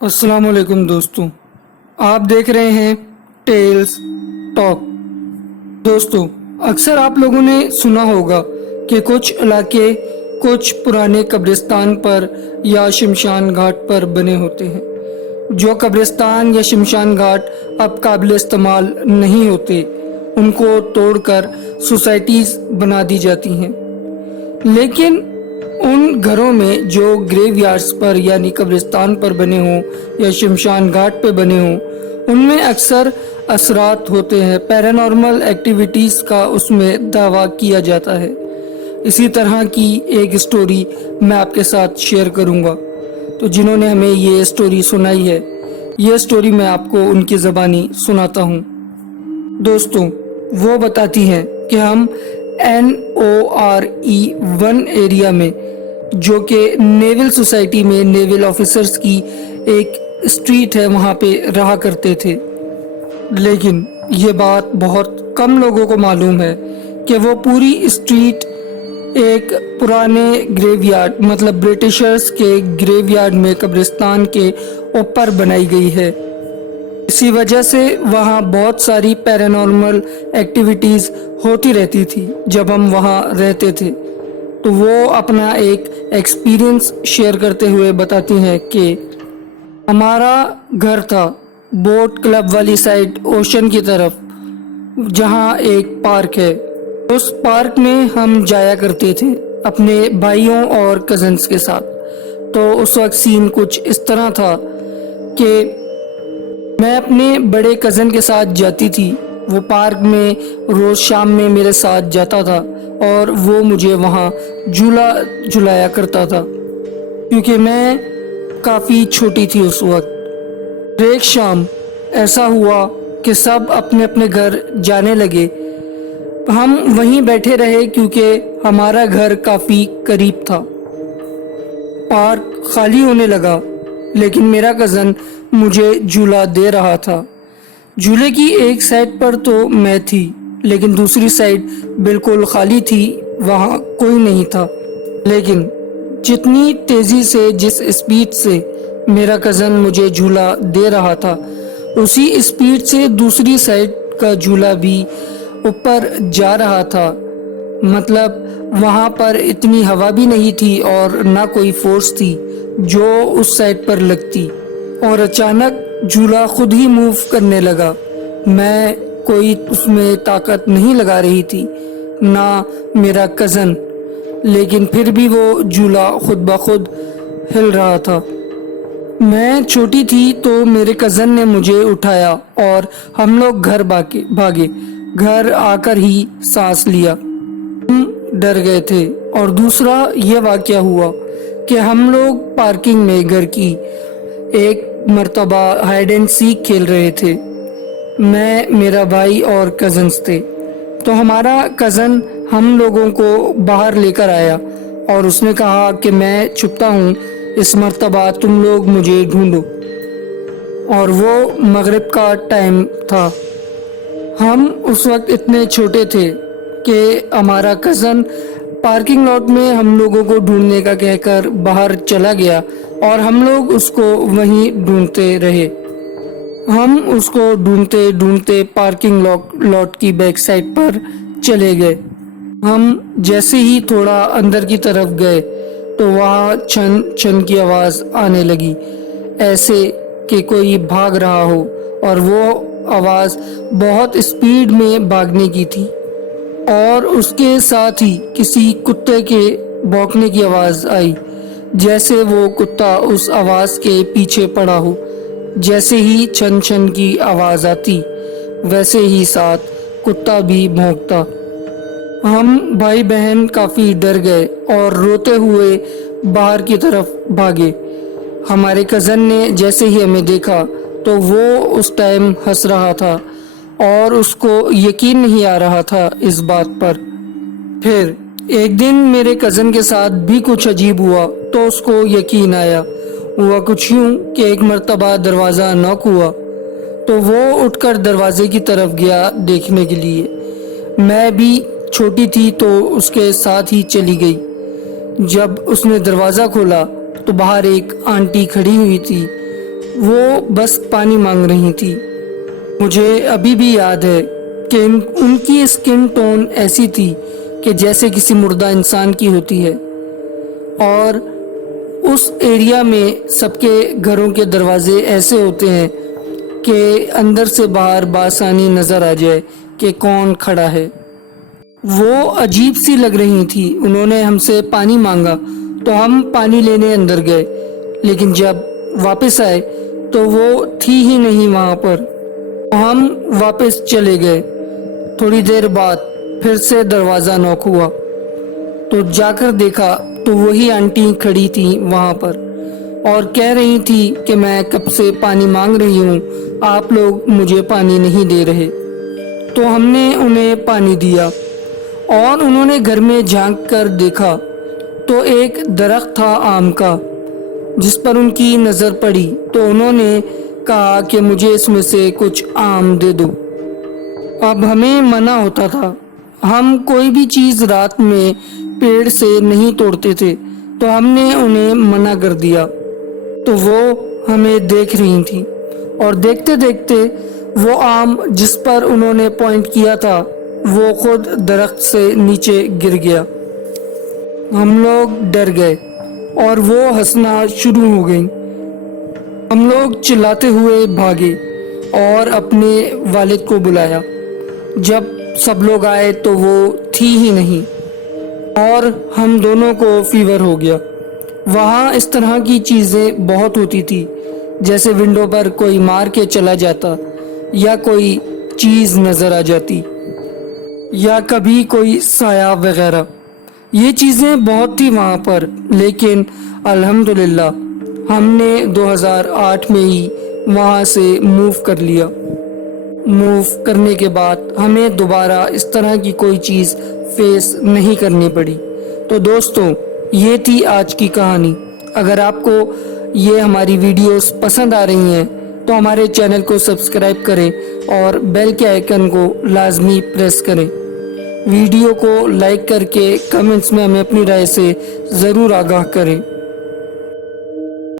अस्सलाम वालेकुम दोस्तों, आप देख रहे हैं टेल्स टॉक। दोस्तों, अक्सर आप लोगों ने सुना होगा कि कुछ इलाके कुछ पुराने कब्रिस्तान पर या शमशान घाट पर बने होते हैं। जो कब्रिस्तान या शमशान घाट अब काबिल इस्तेमाल नहीं होते, उनको तोड़कर सोसाइटीज़ बना दी जाती हैं। लेकिन उन घरों में जो ग्रेवयार्ड्स पर यानी कब्रिस्तान पर बने हों या शमशान घाट पे बने हों, उनमें अक्सर असरात होते हैं, पैरानॉर्मल एक्टिविटीज़ का उसमें दावा किया जाता है। इसी तरह की एक स्टोरी मैं आपके साथ शेयर करूंगा। तो जिन्होंने हमें ये स्टोरी सुनाई है, ये स्टोरी मैं आपको उनकी ज़बानी सुनाता हूँ। दोस्तों, वो बताती हैं कि हम NORE1 एरिया में, जो कि नेवल सोसाइटी में नेवल ऑफिसर्स की एक स्ट्रीट है, वहाँ पे रहा करते थे। लेकिन ये बात बहुत कम लोगों को मालूम है कि वो पूरी स्ट्रीट एक पुराने ग्रेवयार्ड मतलब ब्रिटिशर्स के ग्रेवयार्ड में कब्रिस्तान के ऊपर बनाई गई है। इसी वजह से वहाँ बहुत सारी पैरानॉर्मल एक्टिविटीज़ होती रहती थी जब हम वहाँ रहते थे। तो वो अपना एक एक्सपीरियंस शेयर करते हुए बताती हैं कि हमारा घर था बोट क्लब वाली साइड, ओशन की तरफ, जहाँ एक पार्क है। उस पार्क में हम जाया करते थे अपने भाइयों और कज़न्स के साथ। तो उस वक्त सीन कुछ इस तरह था कि मैं अपने बड़े कज़न के साथ जाती थी। वो पार्क में रोज़ शाम में मेरे साथ जाता था और वो मुझे वहाँ झूला झुलाया करता था, क्योंकि मैं काफ़ी छोटी थी उस वक्त। एक शाम ऐसा हुआ कि सब अपने अपने घर जाने लगे। हम वहीं बैठे रहे क्योंकि हमारा घर काफ़ी करीब था। पार्क खाली होने लगा, लेकिन मेरा कज़न मुझे झूला दे रहा था। झूले की एक साइड पर तो मैं थी, लेकिन दूसरी साइड बिल्कुल खाली थी, वहाँ कोई नहीं था। लेकिन जितनी तेज़ी से, जिस स्पीड से मेरा कज़न मुझे झूला दे रहा था, उसी स्पीड से दूसरी साइड का झूला भी ऊपर जा रहा था। मतलब वहाँ पर इतनी हवा भी नहीं थी और ना कोई फोर्स थी जो उस साइड पर लगती। और अचानक झूला खुद ही मूव करने लगा। मैं कोई उसमें ताकत नहीं लगा रही थी, ना मेरा कज़न, लेकिन फिर भी वो झूला खुद ब खुद हिल रहा था। मैं छोटी थी तो मेरे कज़न ने मुझे उठाया और हम लोग घर भागे। घर आकर ही सांस लिया। हम डर गए थे। और दूसरा ये वाक़या हुआ कि हम लोग पार्किंग में घर की एक मर्तबा हाइड एंड सीक खेल रहे थे। मैं, मेरा भाई और कज़न्स थे। तो हमारा कज़न हम लोगों को बाहर लेकर आया और उसने कहा कि मैं छुपता हूँ, इस मर्तबा तुम लोग मुझे ढूंढो। और वो मगरिब का टाइम था। हम उस वक्त इतने छोटे थे कि हमारा कज़न पार्किंग लॉट में हम लोगों को ढूंढने का कहकर बाहर चला गया और हम लोग उसको वहीं ढूंढते रहे। हम उसको ढूंढते ढूंढते पार्किंग लॉट की बैक साइड पर चले गए। हम जैसे ही थोड़ा अंदर की तरफ गए तो वहाँ छन छन की आवाज़ आने लगी, ऐसे कि कोई भाग रहा हो। और वो आवाज़ बहुत स्पीड में भागने की थी और उसके साथ ही किसी कुत्ते के भौंकने की आवाज़ आई, जैसे वो कुत्ता उस आवाज़ के पीछे पड़ा हो। जैसे ही छन छन की आवाज़ आती, वैसे ही साथ कुत्ता भी भौंकता। हम भाई बहन काफ़ी डर गए और रोते हुए बाहर की तरफ भागे। हमारे कज़न ने जैसे ही हमें देखा तो वो उस टाइम हंस रहा था और उसको यकीन नहीं आ रहा था इस बात पर। फिर एक दिन मेरे कज़न के साथ भी कुछ अजीब हुआ तो उसको यकीन आया। हुआ कुछ यूँ कि एक मर्तबा दरवाज़ा नॉक हुआ तो वो उठकर दरवाजे की तरफ गया देखने के लिए। मैं भी छोटी थी तो उसके साथ ही चली गई। जब उसने दरवाज़ा खोला तो बाहर एक आंटी खड़ी हुई थी। وہ بس پانی مانگ رہی تھی۔ مجھے ابھی بھی یاد ہے کہ ان کی اسکن ٹون ایسی تھی کہ جیسے کسی مردہ انسان کی ہوتی ہے، اور اس ایریا میں سب کے گھروں کے دروازے ایسے ہوتے ہیں کہ اندر سے باہر بآسانی نظر آ جائے کہ کون کھڑا ہے۔ وہ عجیب سی لگ رہی تھی۔ انہوں نے ہم سے پانی مانگا تو ہم پانی لینے اندر گئے، لیکن جب واپس آئے تو وہ تھی ہی نہیں وہاں پر۔ ہم واپس چلے گئے۔ تھوڑی دیر بعد پھر سے دروازہ نوک ہوا تو جا کر دیکھا تو وہی آنٹی کھڑی تھی وہاں پر اور کہہ رہی تھی کہ میں کب سے پانی مانگ رہی ہوں، آپ لوگ مجھے پانی نہیں دے رہے۔ تو ہم نے انہیں پانی دیا اور انہوں نے گھر میں جھانک کر دیکھا تو ایک درخت تھا آم کا، جس پر ان کی نظر پڑی تو انہوں نے کہا کہ مجھے اس میں سے کچھ آم دے دو۔ اب ہمیں منع ہوتا تھا، ہم کوئی بھی چیز رات میں پیڑ سے نہیں توڑتے تھے، تو ہم نے انہیں منع کر دیا۔ تو وہ ہمیں دیکھ رہی تھی اور دیکھتے دیکھتے وہ آم جس پر انہوں نے پوائنٹ کیا تھا وہ خود درخت سے نیچے گر گیا۔ ہم لوگ ڈر گئے اور وہ ہنسنا شروع ہو گئی۔ ہم لوگ چلاتے ہوئے بھاگے اور اپنے والد کو بلایا۔ جب سب لوگ آئے تو وہ تھی ہی نہیں اور ہم دونوں کو فیور ہو گیا۔ وہاں اس طرح کی چیزیں بہت ہوتی تھی، جیسے ونڈو پر کوئی مار کے چلا جاتا یا کوئی چیز نظر آ جاتی یا کبھی کوئی سایہ وغیرہ۔ یہ چیزیں بہت تھی وہاں پر، لیکن الحمدللہ ہم نے 2008 میں ہی وہاں سے موو کر لیا۔ موو کرنے کے بعد ہمیں دوبارہ اس طرح کی کوئی چیز فیس نہیں کرنی پڑی۔ تو دوستو، یہ تھی آج کی کہانی۔ اگر آپ کو یہ ہماری ویڈیوز پسند آ رہی ہیں تو ہمارے چینل کو سبسکرائب کریں اور بیل کے آئیکن کو لازمی پریس کریں۔ ویڈیو کو لائک کر کے کمنٹس میں ہمیں اپنی رائے سے ضرور آگاہ کریں۔